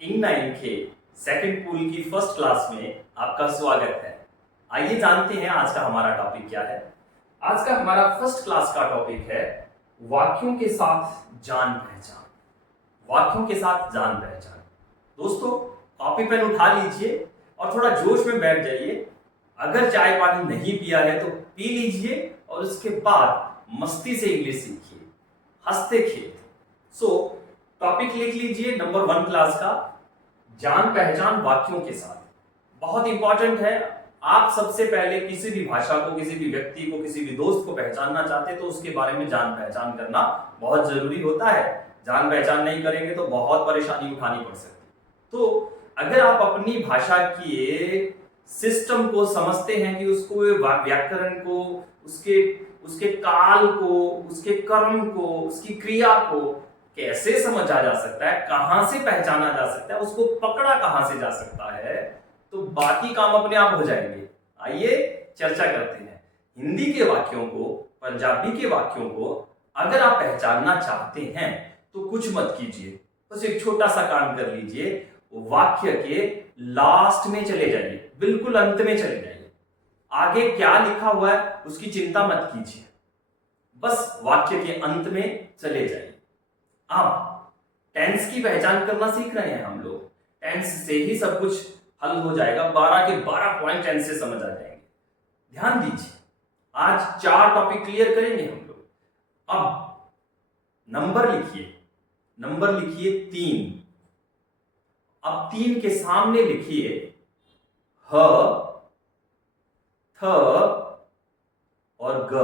इंग 9 के second pool की फर्स्ट क्लास में आपका स्वागत है। आइए जानते हैं आज का हमारा टॉपिक क्या है। आज का हमारा फर्स्ट क्लास का टॉपिक है वाक्यों के साथ जान पहचान। वाक्यों के साथ जान पहचान। दोस्तों, कॉपी पेन उठा लीजिए और थोड़ा जोश में बैठ जाइए। अगर चाय पानी नहीं पिया है तो पी लीजिए और उसके बाद मस्ती से इंग्लिश सीखिए, हंसते खेलते। सो टॉपिक लिख लीजिए नंबर 1 क्लास का, जान पहचान वाक्यों के साथ। बहुत इंपॉर्टेंट है। आप सबसे पहले किसी भी भाषा को, किसी भी व्यक्ति को, किसी भी दोस्त को पहचानना चाहते हैं तो उसके बारे में जान पहचान करना बहुत जरूरी होता है। जान पहचान नहीं करेंगे तो बहुत परेशानी उठानी पड़ सकती है। तो अगर आप अपनी भाषा के सिस्टम को समझते हैं कि उसको व्याकरण को, उसके उसके काल को, उसके कर्म को, उसकी क्रिया को कैसे समझा जा सकता है, कहां से पहचाना जा सकता है, उसको पकड़ा कहां से जा सकता है, तो बाकी काम अपने आप हो जाएंगे। आइए चर्चा करते हैं। हिंदी के वाक्यों को, पंजाबी के वाक्यों को अगर आप पहचानना चाहते हैं तो कुछ मत कीजिए, बस एक छोटा सा काम कर लीजिए। वाक्य के लास्ट में चले जाइए, बिल्कुल अंत में चले जाइए। आगे क्या लिखा हुआ है उसकी चिंता मत कीजिए, बस वाक्य के अंत में चले जाइए। अब टेंस की पहचान करना सीख रहे हैं हम लोग। टेंस से ही सब कुछ हल हो जाएगा। 12 के 12 पॉइंट टेंस से समझ आ जाएंगे। ध्यान दीजिए, आज 4 टॉपिक क्लियर करेंगे हम लोग। अब नंबर लिखिए, नंबर लिखिए 3। अब 3 के सामने लिखिए ह, थ और ग।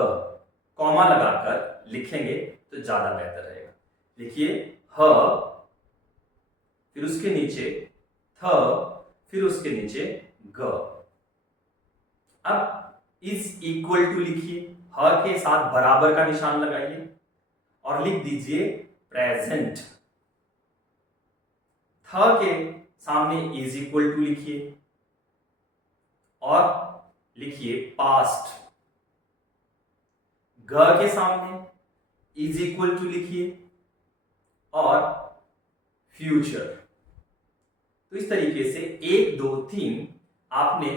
कॉमा लगाकर लिखेंगे तो ज्यादा बेहतर रहेगा। लिखिए ह, फिर उसके नीचे थ, फिर उसके नीचे ग। अब इज इक्वल टू लिखिए, ह के साथ बराबर का निशान लगाइए और लिख दीजिए प्रेजेंट। थ के सामने इज इक्वल टू लिखिए और लिखिए पास्ट। ग के सामने इज इक्वल टू लिखिए और फ्यूचर। तो इस तरीके से 1 2 3 आपने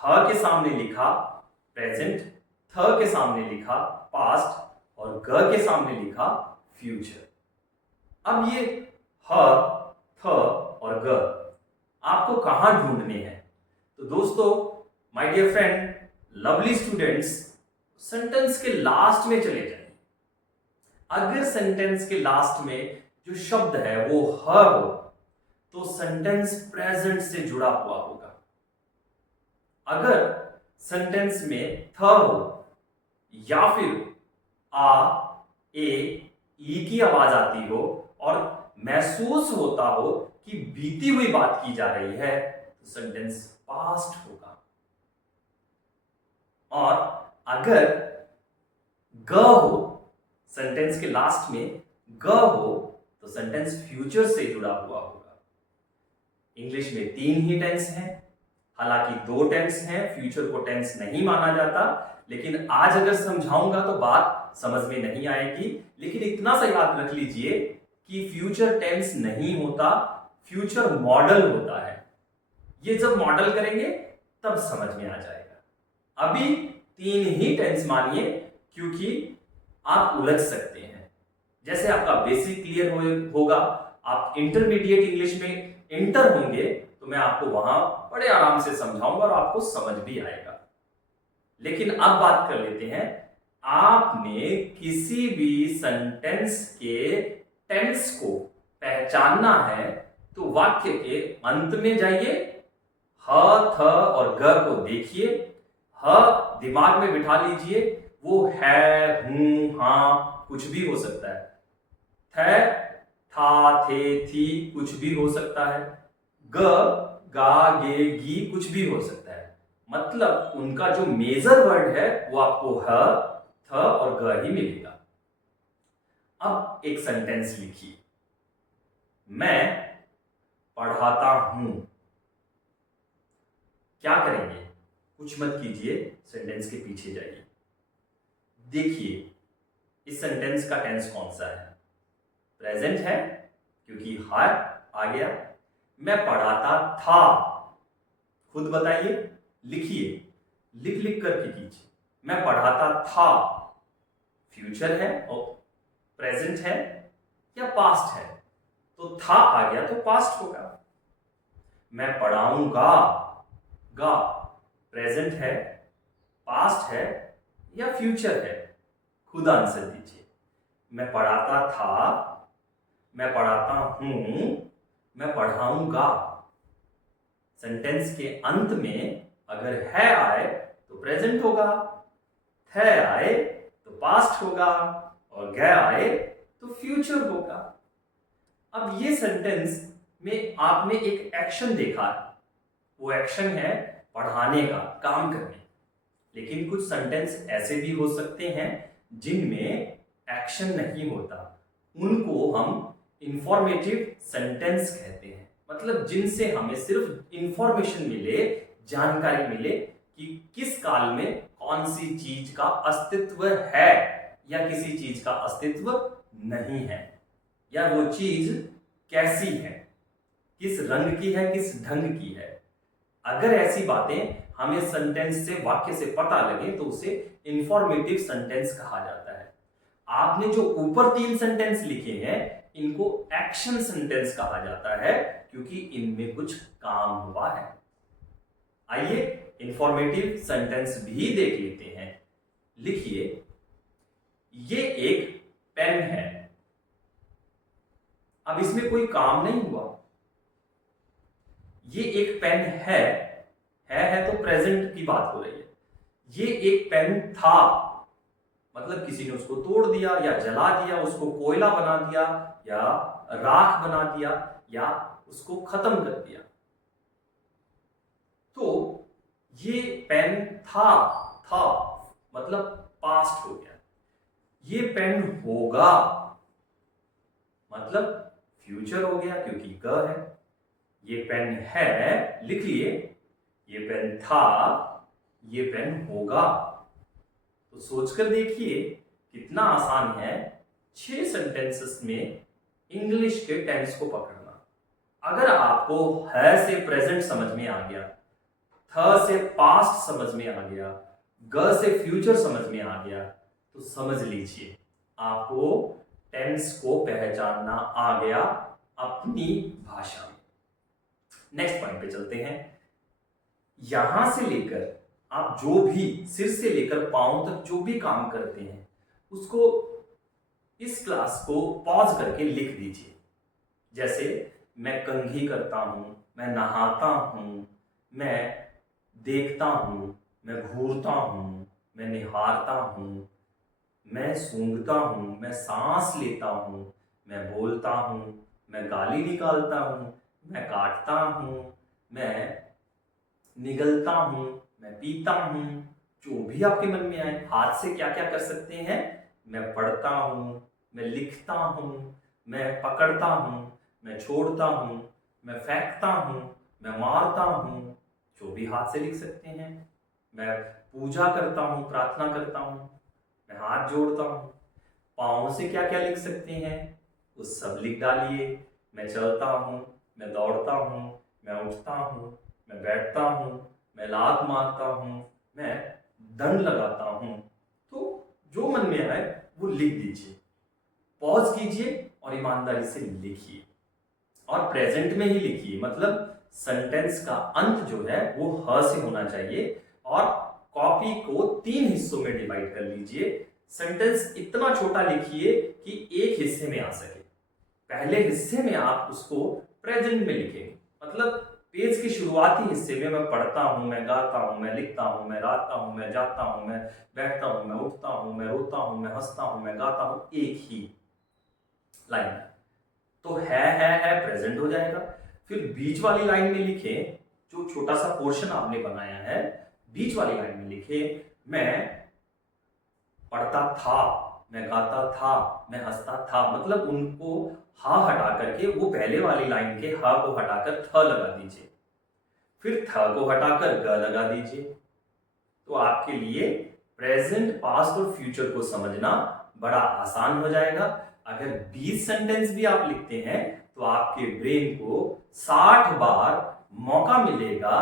ह के सामने लिखा प्रेजेंट, थ के सामने लिखा पास्ट और ग के सामने लिखा फ्यूचर। अब ये ह, थ और ग आपको कहां ढूंढने हैं? तो दोस्तों, my dear friend, lovely students, sentence के लास्ट में चले जाइए। अगर सेंटेंस के लास्ट में जो शब्द है वो ह हो तो सेंटेंस प्रेजेंट से जुड़ा हुआ होगा। अगर सेंटेंस में थ हो या फिर आ, ए, ई की आवाज आती हो और महसूस होता हो कि बीती हुई बात की जा रही है तो सेंटेंस पास्ट होगा। और अगर ग हो, सेंटेंस के लास्ट में ग हो तो सेंटेंस फ्यूचर से जुड़ा हुआ होगा। इंग्लिश में 3 ही टेंस हैं, हालांकि 2 टेंस हैं, फ्यूचर को टेंस नहीं माना जाता, लेकिन आज अगर समझाऊंगा तो बात समझ में नहीं आएगी। लेकिन इतना सा याद रख लीजिए कि फ्यूचर टेंस नहीं होता, फ्यूचर मॉडल होता है। ये जब मॉडल करेंगे तब समझ में आ जाएगा। अभी 3 ही टेंस मानिए क्योंकि आप उलझ सकते हैं। जैसे आपका बेसिक क्लियर होगा, आप इंटरमीडिएट इंग्लिश में इंटर होंगे तो मैं आपको वहां बड़े आराम से समझाऊंगा और आपको समझ भी आएगा। लेकिन अब बात कर लेते हैं, आपने किसी भी सेंटेंस के टेंस को पहचानना है तो वाक्य के अंत में जाइए, ह, थ और ग को देखिए। ह दिमाग में बिठा लीजिए, वो है, हूं, हां कुछ भी हो सकता है। थ, था, थे, थी कुछ भी हो सकता है। ग, गा, गे, गी कुछ भी हो सकता है। मतलब उनका जो मेजर वर्ड है वो आपको ह, थ और ग ही मिलेगा। अब एक सेंटेंस लिखिए, मैं पढ़ाता हूं। क्या करेंगे? कुछ मत कीजिए, सेंटेंस के पीछे जाइए। देखिए इस सेंटेंस का टेंस कौन सा है? प्रेजेंट है क्योंकि हार आ गया। मैं पढ़ाता था। खुद बताइए, लिखिए, लिख लिख करके कीजिए। मैं पढ़ाता था फ्यूचर है और प्रेजेंट है या पास्ट है? तो था आ गया तो पास्ट होगा। मैं पढ़ाऊंगा, गा प्रेजेंट है, पास्ट है या फ्यूचर है? खुद आंसर दीजिए। मैं पढ़ाता था, मैं पढ़ाता हूं, मैं पढ़ाऊंगा। सेंटेंस के अंत में अगर है आए तो प्रेजेंट होगा, थे आए तो पास्ट होगा और गए आए तो फ्यूचर होगा। अब ये सेंटेंस में आपने एक एक्शन देखा है, वो एक्शन है पढ़ाने का, काम करने। लेकिन कुछ सेंटेंस ऐसे भी हो सकते हैं जिनमें एक्शन नहीं होता, उनको हम इंफॉर्मेटिव सेंटेंस कहते हैं। मतलब जिनसे हमें सिर्फ इंफॉर्मेशन मिले, जानकारी मिले कि किस काल में कौन सी चीज का अस्तित्व है या किसी चीज का अस्तित्व नहीं है, या वो चीज कैसी है, किस रंग की है, किस ढंग की है। अगर ऐसी बातें हमें सेंटेंस से, वाक्य से पता लगे तो उसे इंफॉर्मेटिव सेंटेंस कहा जाता है। आपने जो ऊपर 3 सेंटेंस लिखे हैं इनको एक्शन सेंटेंस कहा जाता है, क्योंकि इनमें कुछ काम हुआ है। आइए इंफॉर्मेटिव सेंटेंस भी देख लेते हैं। लिखिए, ये एक पेन है। अब इसमें कोई काम नहीं हुआ। ये एक पेन है तो प्रेजेंट की बात हो रही है। ये एक पेन था, मतलब किसी ने उसको तोड़ दिया या जला दिया, उसको कोयला बना दिया या राख बना दिया या उसको खत्म कर दिया। तो ये पेन था मतलब पास्ट हो गया। ये पेन होगा मतलब फ्यूचर हो गया, क्योंकि ग है। ये पेन है, लिख लिए, ये पेन था, ये पेन होगा। तो सोचकर देखिए कितना आसान है 6 सेंटेंसेस में इंग्लिश के टेंस को पकड़ना। अगर आपको है से प्रेजेंट समझ में आ गया, थ से पास्ट समझ में आ गया, ग से फ्यूचर समझ में आ गया, तो समझ लीजिए आपको टेंस को पहचानना आ गया अपनी भाषा में। नेक्स्ट पॉइंट पे चलते हैं। यहां से लेकर आप जो भी सिर से लेकर पांव तक जो भी काम करते हैं उसको, इस क्लास को पॉज करके लिख दीजिए। जैसे मैं कंघी करता हूं, मैं नहाता हूं, मैं देखता हूं, मैं घूरता हूं, मैं निहारता हूं, मैं सूंघता हूं, मैं सांस लेता हूं, मैं बोलता हूं, मैं गाली निकालता हूं, मैं काटता हूं, मैं निगलता हूं, मैं पीता हूं। जो भी आपके मन में आए, हाथ से क्या क्या कर सकते हैं। मैं पढ़ता हूं, मैं लिखता हूं, मैं पकड़ता हूं, मैं छोड़ता हूं, मैं फेंकता हूं, मैं मारता हूं। जो भी हाथ से लिख सकते हैं। मैं पूजा करता हूं, प्रार्थना करता हूं, मैं हाथ जोड़ता हूं। पाँव से क्या क्या लिख सकते हैं, वो सब लिख डालिए। मैं चलता हूं, मैं दौड़ता हूं, मैं उठता हूं, मैं बैठता हूं, मैं लात मारता हूं, मैं दंड लगाता हूं। तो जो मन में आए वो लिख दीजिए। पॉज कीजिए और ईमानदारी से लिखिए, और प्रेजेंट में ही लिखिए। मतलब सेंटेंस का अंत जो है वो ह से होना चाहिए। और कॉपी को 3 हिस्सों में डिवाइड कर लीजिए। सेंटेंस इतना छोटा लिखिए कि एक हिस्से में आ सके। पहले हिस्से में आप उसको प्रेजेंट में लिखेंगे। मतलब पेज के शुरुआती हिस्से में मैं पढ़ता हूं, मैं गाता हूं, मैं लिखता हूं, मैं राता हूं, मैं जाता हूं, मैं बैठता हूं, मैं उठता हूं, मैं रोता हूं, मैं हंसता हूं, मैं गाता हूं, एक ही लाइन। तो है प्रेजेंट हो जाएगा। फिर बीच वाली लाइन में लिखे, जो छोटा सा पोर्शन आपने बनाया है, बीच वाली लाइन में लिखे मैं पढ़ता था, मैं गाता था, मैं हंसता था। मतलब उनको हा हटा करके वो पहले वाली लाइन के हा को हटाकर थ लगा दीजिए। फिर थ को हटाकर ग लगा दीजिए। तो आपके लिए प्रेजेंट, पास्ट और फ्यूचर को समझना बड़ा आसान हो जाएगा। अगर 20 सेंटेंस भी आप लिखते हैं तो आपके ब्रेन को 60 बार मौका मिलेगा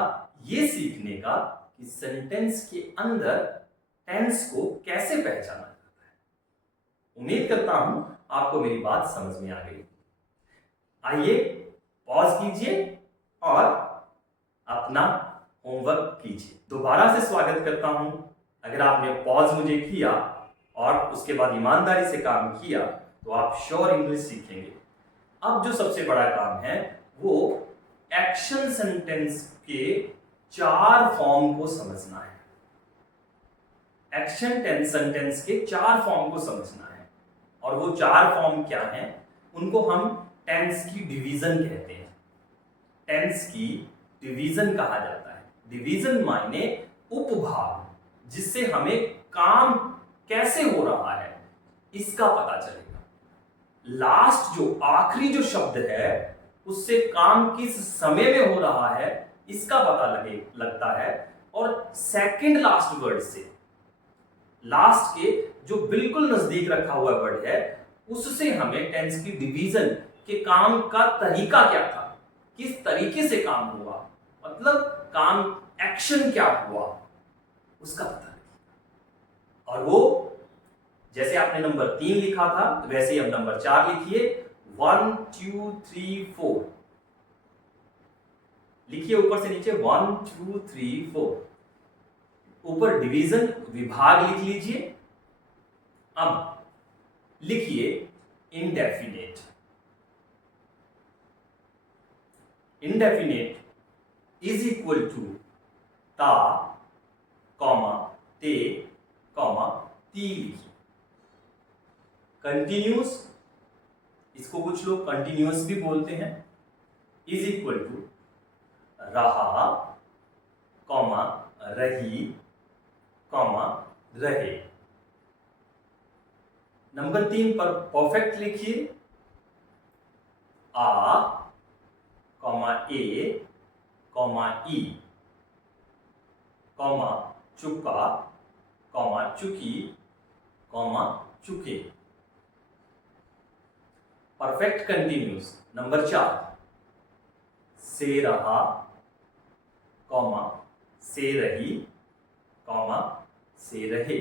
ये सीखने का कि सेंटेंस के अंदर टेंस को कैसे पहचाना जाता है। उम्मीद करता हूं आपको मेरी बात समझ में आ गई। आइए पॉज कीजिए और अपना होमवर्क कीजिए। दोबारा से स्वागत करता हूं। अगर आपने पॉज मुझे किया और उसके बाद ईमानदारी से काम किया तो आप श्योर इंग्लिश सीखेंगे। अब जो सबसे बड़ा काम है वो एक्शन सेंटेंस के 4 फॉर्म को समझना है। एक्शन सेंटेंस के 4 फॉर्म को समझना है और वो 4 फॉर्म क्या हैं? उनको हम टेंस की डिवीजन कहते हैं। टेंस की डिवीजन कहा जाता है। डिवीजन मायने उपभाग, जिससे हमें काम कैसे हो रहा है इसका पता चलेगा। लास्ट जो आखिरी जो शब्द है उससे काम किस समय में हो रहा है इसका पता लगता है। और सेकंड लास्ट वर्ड से लास्ट के जो बिल्कुल नजदीक रखा हुआ वर्ड है उससे हमें टेंस की डिवीजन के काम का तरीका क्या था, किस तरीके से काम हुआ, मतलब काम एक्शन क्या हुआ उसका पता लगेगा। और वो जैसे आपने नंबर 3 लिखा था वैसे ही अब नंबर 4 लिखिए। 1 2 3 4 लिखिए ऊपर से नीचे 1 2 3 4। ऊपर डिवीजन विभाग लिख लीजिए। अब लिखिए indefinite. Indefinite is equal to ता, कॉमा, ते, कॉमा, ती लिखिए। कंटिन्यूस, इसको कुछ लोग कंटिन्यूस भी बोलते हैं, इज इक्वल टू रहा, कॉमा, रही, कॉमा, रहे। नंबर 3 पर परफेक्ट लिखिए। आ, कॉमा, ए, कॉमा, ई, कॉमा, चुका, कॉमा, चुकी, कॉमा, चुके। परफेक्ट कंटिन्यूस नंबर 4 से रहा, कॉमा, से रही, कॉमा, से रहे।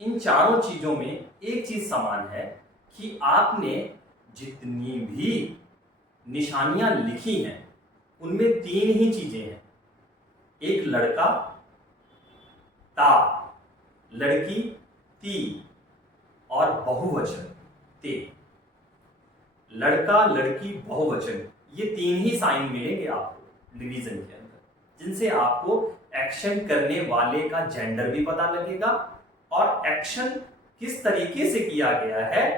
इन चारों चीजों में एक चीज समान है कि आपने जितनी भी निशानियां लिखी हैं उनमें 3 ही चीजें हैं। एक लड़का ता, लड़की ती और बहुवचन ते। लड़का, लड़की, बहुवचन, ये 3 ही साइन मिलेंगे आपको डिवीजन के अंदर, जिनसे आपको एक्शन करने वाले का जेंडर भी पता लगेगा और एक्शन किस तरीके से किया गया है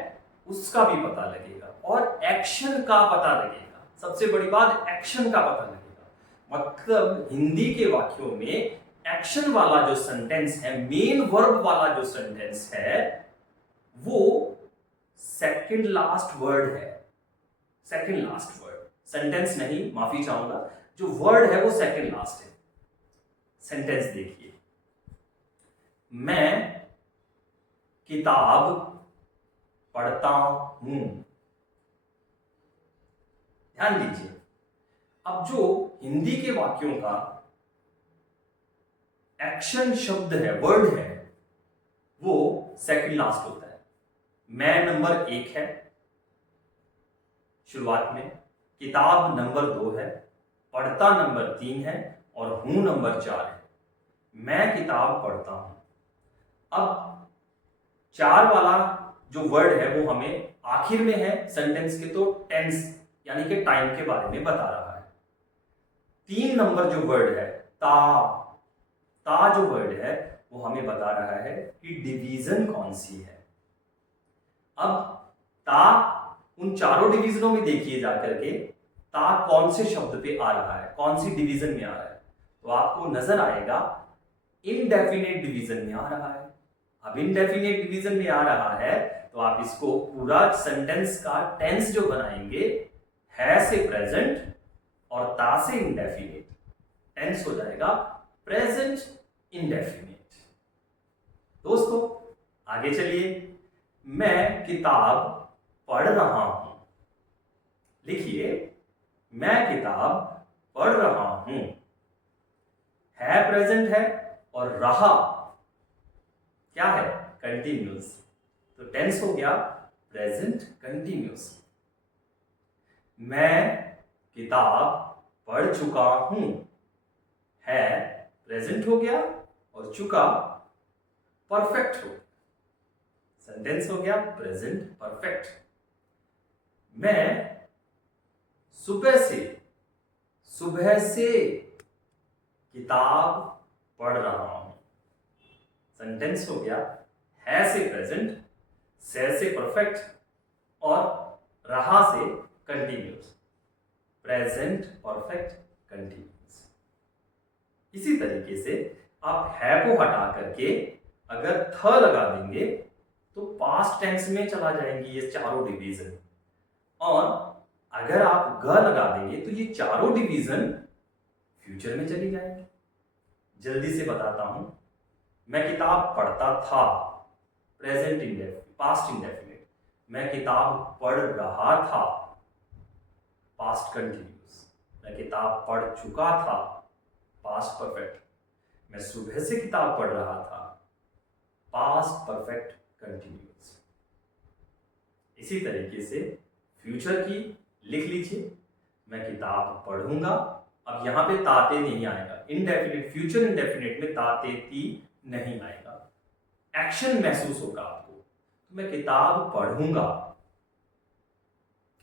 उसका भी पता लगेगा और एक्शन का पता लगेगा। सबसे बड़ी बात एक्शन का पता लगेगा। मतलब हिंदी के वाक्यों में एक्शन वाला जो सेंटेंस है, मेन वर्ब वाला जो सेंटेंस है वो सेकंड लास्ट वर्ड है। सेकंड लास्ट वर्ड, सेंटेंस नहीं, माफी चाहूंगा, जो वर्ड है वो सेकंड लास्ट है। सेंटेंस देखिए, मैं किताब पढ़ता हूं। ध्यान दीजिए, अब जो हिंदी के वाक्यों का एक्शन शब्द है, वर्ड है, वो सेकंड लास्ट होता है। मैं नंबर 1 है शुरुआत में, किताब नंबर 2 है, पढ़ता नंबर 3 है और हूं नंबर 4 है। मैं किताब पढ़ता हूं। अब 4 वाला जो वर्ड है वो हमें आखिर में है सेंटेंस के, तो टेंस यानी कि टाइम के बारे में बता रहा है। 3 नंबर जो वर्ड है ता जो वर्ड है वो हमें बता रहा है कि डिवीजन कौन सी है। अब ता उन चारों डिवीजनों में देखिए जाकर के ता कौन से शब्द पे आ रहा है, कौन सी डिवीजन में आ रहा है, तो आपको नजर आएगा इनडेफिनेट डिवीजन में आ रहा है। अब इनडेफिनेट डिवीजन में आ रहा है तो आप इसको पूरा सेंटेंस का टेंस जो बनाएंगे, है से प्रेजेंट और ता से इंडेफिनिट, टेंस हो जाएगा प्रेजेंट इंडेफिनिट। दोस्तों आगे चलिए, मैं किताब पढ़ रहा हूं। लिखिए, मैं किताब पढ़ रहा हूं। है प्रेजेंट है और रहा क्या है? कंटिन्यूस। तो टेंस हो गया प्रेजेंट कंटिन्यूस। मैं किताब पढ़ चुका हूं। है प्रेजेंट हो गया और चुका परफेक्ट हो गया। सेंटेंस हो गया प्रेजेंट परफेक्ट। मैं सुबह से किताब पढ़ रहा हूं। सेंटेंस हो गया है से प्रेजेंट, से परफेक्ट और रहा से कंटिन्यूस। Present perfect continuous. इसी तरीके से आप है को हटा करके अगर थ लगा देंगे तो पास्ट टेंस में चला जाएंगे ये चारों डिवीजन, और अगर आप ग लगा देंगे तो ये चारों डिवीजन फ्यूचर में चली जाएंगे। जल्दी से बताता हूं। मैं किताब पढ़ता था, प्रेजेंट इंडेफिनिट, पास्ट इंडेफिनिट। मैं किताब पढ़ रहा था, पास्ट कंटिन्यूस। मैं किताब पढ़ चुका था, पास्ट परफेक्ट। मैं सुबह से किताब पढ़ रहा था, पास्ट परफेक्ट कंटिन्यूस। इसी तरीके से फ्यूचर की लिख लीजिए, मैं किताब पढ़ूंगा। अब यहां पे ताते नहीं आएगा, इंडेफिनिट फ्यूचर इंडेफिनिट में ताते ती नहीं आएगा। एक्शन महसूस होगा आपको। तो मैं किताब पढ़ूंगा,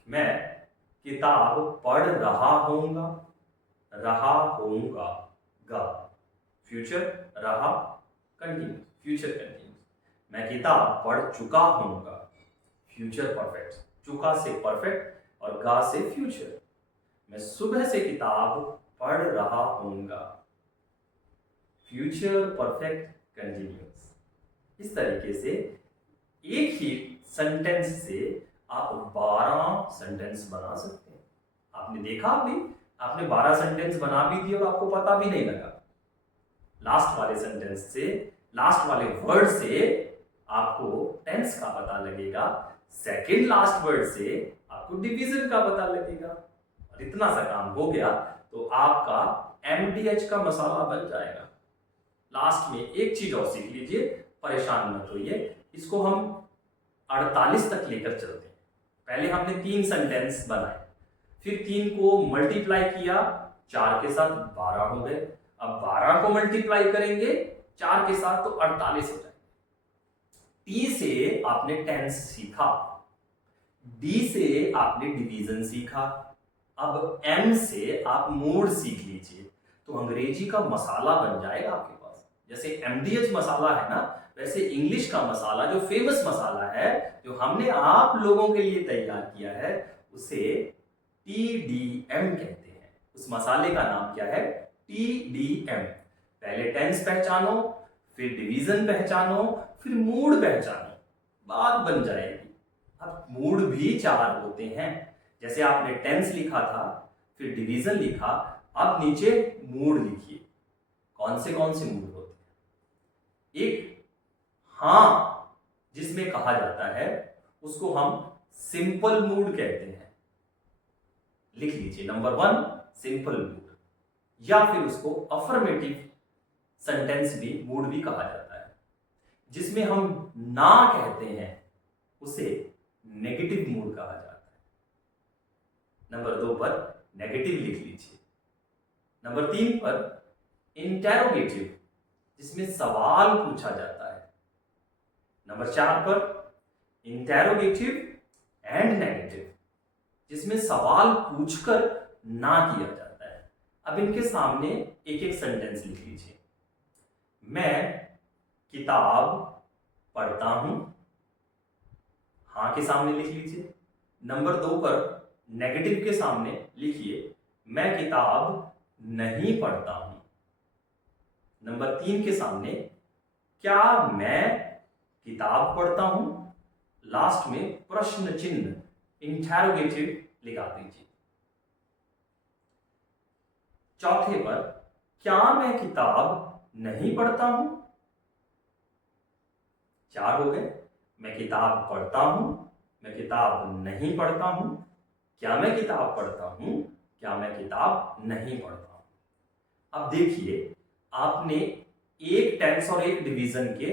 मैं किताब पढ़ रहा होऊंगा, रहा होऊंगा, गा फ्यूचर, रहा कंटिन्यूस, फ्यूचर कंटिन्यूस। मैं किताब पढ़ चुका होऊंगा, फ्यूचर परफेक्ट, चुका से परफेक्ट और गा से फ्यूचर। मैं सुबह से किताब पढ़ रहा होऊंगा, फ्यूचर परफेक्ट कंटिन्यूस। इस तरीके से एक ही सेंटेंस से आप 12 सेंटेंस बना सकते हैं। आपने देखा अभी, आपने 12 सेंटेंस बना भी दिए और आपको पता भी नहीं लगा। लास्ट वाले सेंटेंस से, लास्ट वाले वर्ड से आपको टेंस का पता लगेगा, सेकंड लास्ट वर्ड से आपको डिवीजन का पता लगेगा। और इतना सा काम हो गया तो आपका एमडीएच का मसाला बन जाएगा। लास्ट में एक चीज और सीख लीजिए, परेशान मत होइए, इसको हम 48 तक लेकर चलते हैं। पहले हमने 3 सेंटेंस बनाए, फिर 3 को मल्टीप्लाई किया 4 के साथ 12 हो गए। अब 12 को मल्टीप्लाई करेंगे 4 के साथ तो 48 हो जाएंगे। टी से आपने टेंस सीखा, डी से आपने डिवीजन सीखा, अब एम से आप मोड सीख लीजिए, तो अंग्रेजी का मसाला बन जाएगा आपके पास। जैसे एमडीएच मसाला है ना, वैसे इंग्लिश का मसाला जो फेमस मसाला है, जो हमने आप लोगों के लिए तैयार किया है, उसे टीडीएम कहते हैं। उस मसाले का नाम क्या है? टीडीएम। पहले टेंस पहचानो, फिर डिवीजन पहचानो, फिर मूड पहचानो, बात बन जाएगी। अब मूड भी 4 होते हैं। जैसे आपने टेंस लिखा था, फिर डिवीजन लिखा, अब नीचे मूड लिखिए। कौन से मूड होते हैं? एक हां जिसमें कहा जाता है उसको हम सिंपल मूड कहते हैं। लिख लीजिए, नंबर 1 सिंपल मूड, या फिर उसको अफर्मेटिव सेंटेंस भी, मूड भी कहा जाता है। जिसमें हम ना कहते हैं उसे नेगेटिव मूड कहा जाता है। नंबर 2 पर नेगेटिव लिख लीजिए। नंबर 3 पर इंटेरोगेटिव, जिसमें सवाल पूछा जाता है। नंबर 4 पर इंटेरोगेटिव एंड नेगेटिव, जिसमें सवाल पूछकर ना किया जाता है। अब इनके सामने एक एक सेंटेंस लिख लीजिए। मैं किताब पढ़ता हूं, हां के सामने लिख लीजिए। नंबर 2 पर नेगेटिव के सामने लिखिए, मैं किताब नहीं पढ़ता हूं। नंबर 3 के सामने, क्या मैं किताब पढ़ता हूं, लास्ट में प्रश्न चिन्ह इंटेरोगेटिव लगा दीजिए। चौथे पर, क्या मैं किताब नहीं पढ़ता हूं? 4 हो गए। मैं किताब पढ़ता हूं, मैं किताब नहीं पढ़ता हूं, क्या मैं किताब पढ़ता हूं, क्या मैं किताब नहीं पढ़ता हूं। अब देखिए, आपने एक टेंस और एक डिवीजन के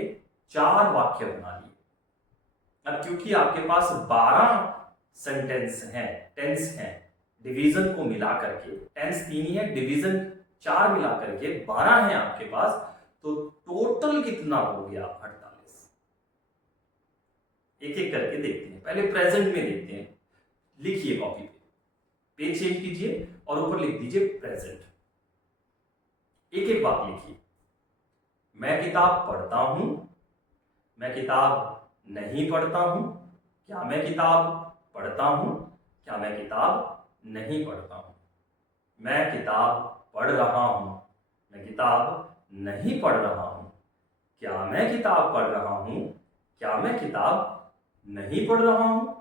4 वाक्य बना लिए। अब क्योंकि आपके पास 12 सेंटेंस हैं, टेंस हैं, डिवीजन को मिला करके, टेंस 3 ही है, डिवीजन 4 मिला करके 12 है आपके पास, तो टोटल कितना हो गया 48। एक एक करके देखते हैं, पहले प्रेजेंट में देखते हैं। लिखिए कॉपी पे, पेज चेंज कीजिए और ऊपर लिख दीजिए प्रेजेंट। एक एक बात लिखिए। मैं किताब पढ़ता हूं, मैं किताब नहीं पढ़ता हूं, क्या मैं किताब पढ़ता हूं, क्या मैं किताब नहीं पढ़ता हूं। मैं किताब पढ़ रहा हूं, मैं किताब नहीं पढ़ रहा हूं, क्या मैं किताब पढ़ रहा हूं, क्या मैं किताब नहीं पढ़ रहा हूं।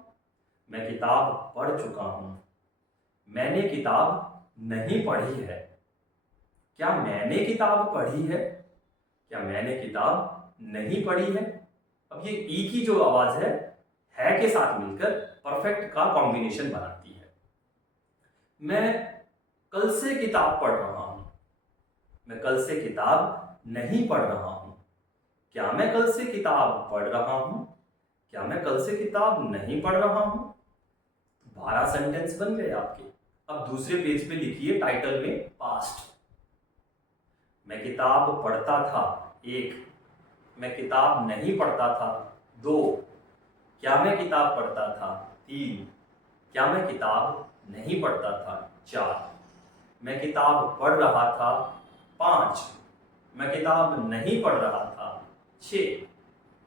मैं किताब पढ़ चुका हूं, मैंने किताब नहीं पढ़ी है, क्या मैंने किताब पढ़ी है, क्या मैंने किताब नहीं पढ़ी है। अब ये ई की जो आवाज है के साथ मिलकर परफेक्ट का कॉम्बिनेशन बनाती है। मैं कल से किताब पढ़ रहा हूं, मैं कल से किताब नहीं पढ़ रहा हूं, क्या मैं कल से किताब पढ़ रहा हूं, क्या मैं कल से किताब नहीं पढ़ रहा हूं। 12 सेंटेंस बन गए आपके। अब दूसरे पेज पे लिखिए टाइटल में पास्ट। मैं किताब पढ़ता था, 1। मैं किताब नहीं पढ़ता था, 2। क्या मैं किताब पढ़ता था, 3। क्या मैं किताब नहीं पढ़ता था, 4। मैं किताब पढ़ रहा था, 5। मैं किताब नहीं पढ़ रहा था, 6।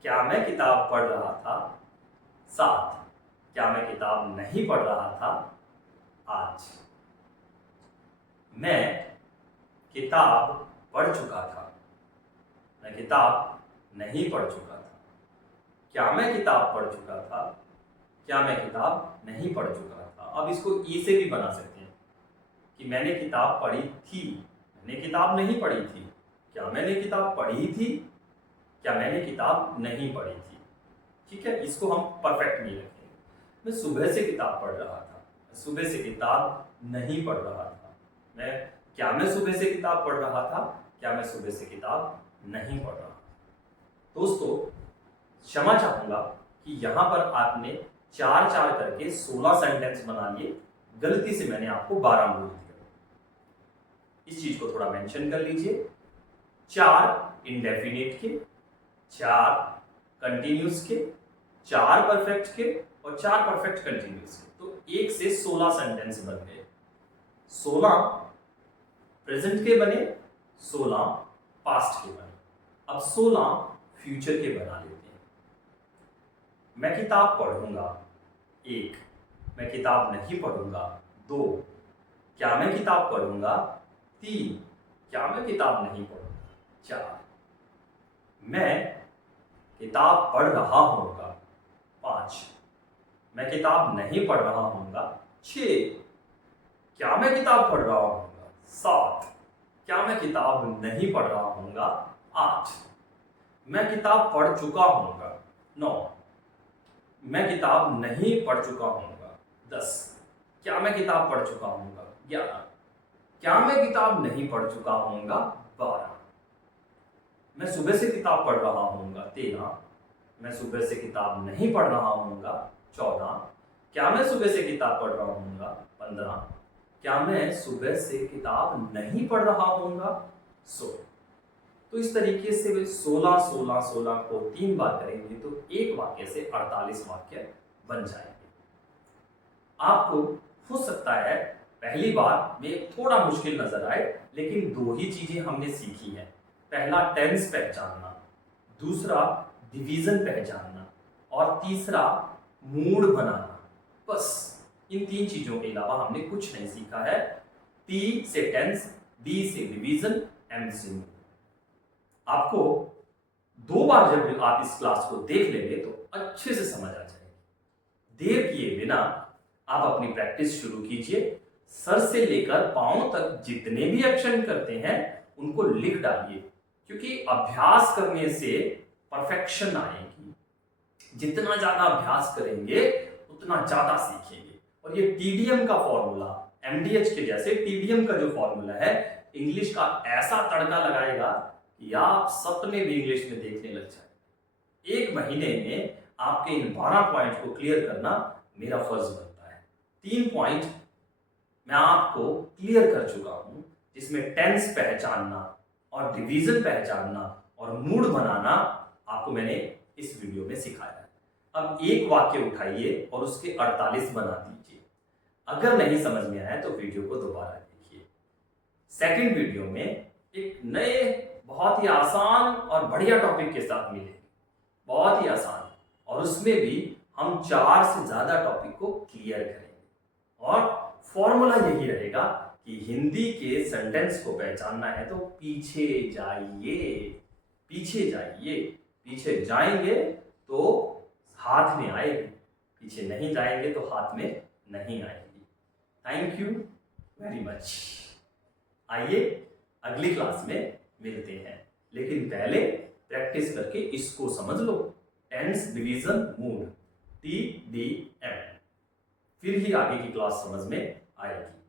क्या मैं किताब पढ़ रहा था, 7। क्या मैं किताब नहीं पढ़ रहा था, 8। मैं किताब पढ़ चुका था, मैं किताब नहीं पढ़ चुका था। क्या मैं किताब पढ़ चुका था, क्या मैं किताब नहीं पढ़ चुका था। अब इसको ई से भी बना सकते हैं कि मैंने किताब पढ़ी थी, मैंने किताब नहीं पढ़ी थी, क्या मैंने किताब पढ़ी थी, क्या मैंने किताब नहीं पढ़ी थी। ठीक है, इसको हम परफेक्ट नहीं रखेंगे। मैं सुबह से किताब पढ़ रहा था, सुबह से किताब नहीं पढ़ रहा था। क्या मैं सुबह से किताब पढ़ रहा था, क्या मैं सुबह से किताब नहीं पढ़ रहा था। दोस्तों, क्षमा चाहूंगा कि यहां पर आपने 4-4 करके 16 सेंटेंस बना लिए, गलती से मैंने आपको 12 बोल दिया। इस चीज को थोड़ा मेंशन कर लीजिए। 4 इंडेफिनिट के, 4 कंटिन्यूस के, 4 परफेक्ट के और 4 परफेक्ट कंटिन्यूस के, तो 1 से 16 सेंटेंस बन गए। 16 प्रेजेंट के बने, 16 पास्ट के बने। अब 16 फ्यूचर के बना लेते हैं। मैं किताब पढ़ूंगा, 1। मैं किताब नहीं पढ़ूंगा, 2। क्या मैं किताब पढ़ूंगा, 3। क्या मैं किताब नहीं पढ़ूंगा, 4। मैं किताब पढ़ रहा होऊंगा, 5। मैं किताब नहीं पढ़ रहा होऊंगा, 6। क्या मैं किताब पढ़ रहा होऊंगा, 7। क्या मैं किताब नहीं पढ़ रहा होऊंगा, 8। मैं किताब पढ़ चुका होऊंगा, 9। मैं किताब नहीं पढ़ चुका होऊंगा, 10। क्या मैं किताब पढ़ चुका होऊंगा, 11। क्या मैं किताब नहीं पढ़ चुका होऊंगा, 12। मैं सुबह से किताब पढ़ रहा होऊंगा, 13। मैं सुबह से किताब नहीं पढ़ रहा होऊंगा, 14। क्या मैं सुबह से किताब पढ़ रहा होऊंगा, 15। क्या मैं सुबह से किताब नहीं पढ़ रहा होऊंगा, 16। तो इस तरीके से 16 16 16 को 3 बार करेंगे तो एक वाक्य से 48 वाक्य बन जाएंगे। आपको हो सकता है पहली बार में थोड़ा मुश्किल नजर आए, लेकिन 2 ही चीजें हमने सीखी हैं। पहला टेंस पहचानना, दूसरा डिवीजन पहचानना और तीसरा मूड बनाना। बस इन 3 चीजों के अलावा हमने कुछ नहीं सीखा है। टी से टेंस, डी से डिवीजन, एम से मूड। आपको 2 बार जब आप इस क्लास को देख लेंगे तो अच्छे से समझ आ जाएगी। देर किए बिना आप अपनी प्रैक्टिस शुरू कीजिए। सर से लेकर पांव तक जितने भी एक्शन करते हैं उनको लिख डालिए, क्योंकि अभ्यास करने से परफेक्शन आएगी। जितना ज्यादा अभ्यास करेंगे उतना ज्यादा सीखेंगे, और और ये टीडीएम का फॉर्मूला, एमडीएच के जैसे टीडीएम का जो फॉर्मूला है, इंग्लिश का ऐसा तड़का लगाएगा कि आप सपने भी इंग्लिश में देखने लग जाए। एक महीने में आपके इन 12 पॉइंट को क्लियर करना मेरा फर्ज बनता है। 3 पॉइंट मैं आपको क्लियर कर चुका हूं, जिसमें टेंस पहचानना और डिवीजन पहचानना और मूड बनाना आपको मैंने इस वीडियो में सिखाया है। अब एक वाक्य उठाइए और उसके 48 बना दीजिए। अगर नहीं समझ में आया तो वीडियो को दोबारा देखिए। सेकंड वीडियो में एक नए बहुत ही आसान और बढ़िया टॉपिक के साथ मिलेंगे, बहुत ही आसान, और उसमें भी हम 4 से ज्यादा टॉपिक को क्लियर करेंगे। और फॉर्मूला यही रहेगा कि हिंदी के सेंटेंस को पहचानना है तो पीछे जाइए, पीछे जाइए। पीछे जाएंगे तो हाथ में आएगी, पीछे नहीं जाएंगे तो हाथ में नहीं आएगी। Thank you very much. आइए अगली क्लास में मिलते हैं, लेकिन पहले प्रैक्टिस करके इसको समझ लो, टेंस डिवीजन मूड, TDM, फिर ही आगे की क्लास समझ में आएगी।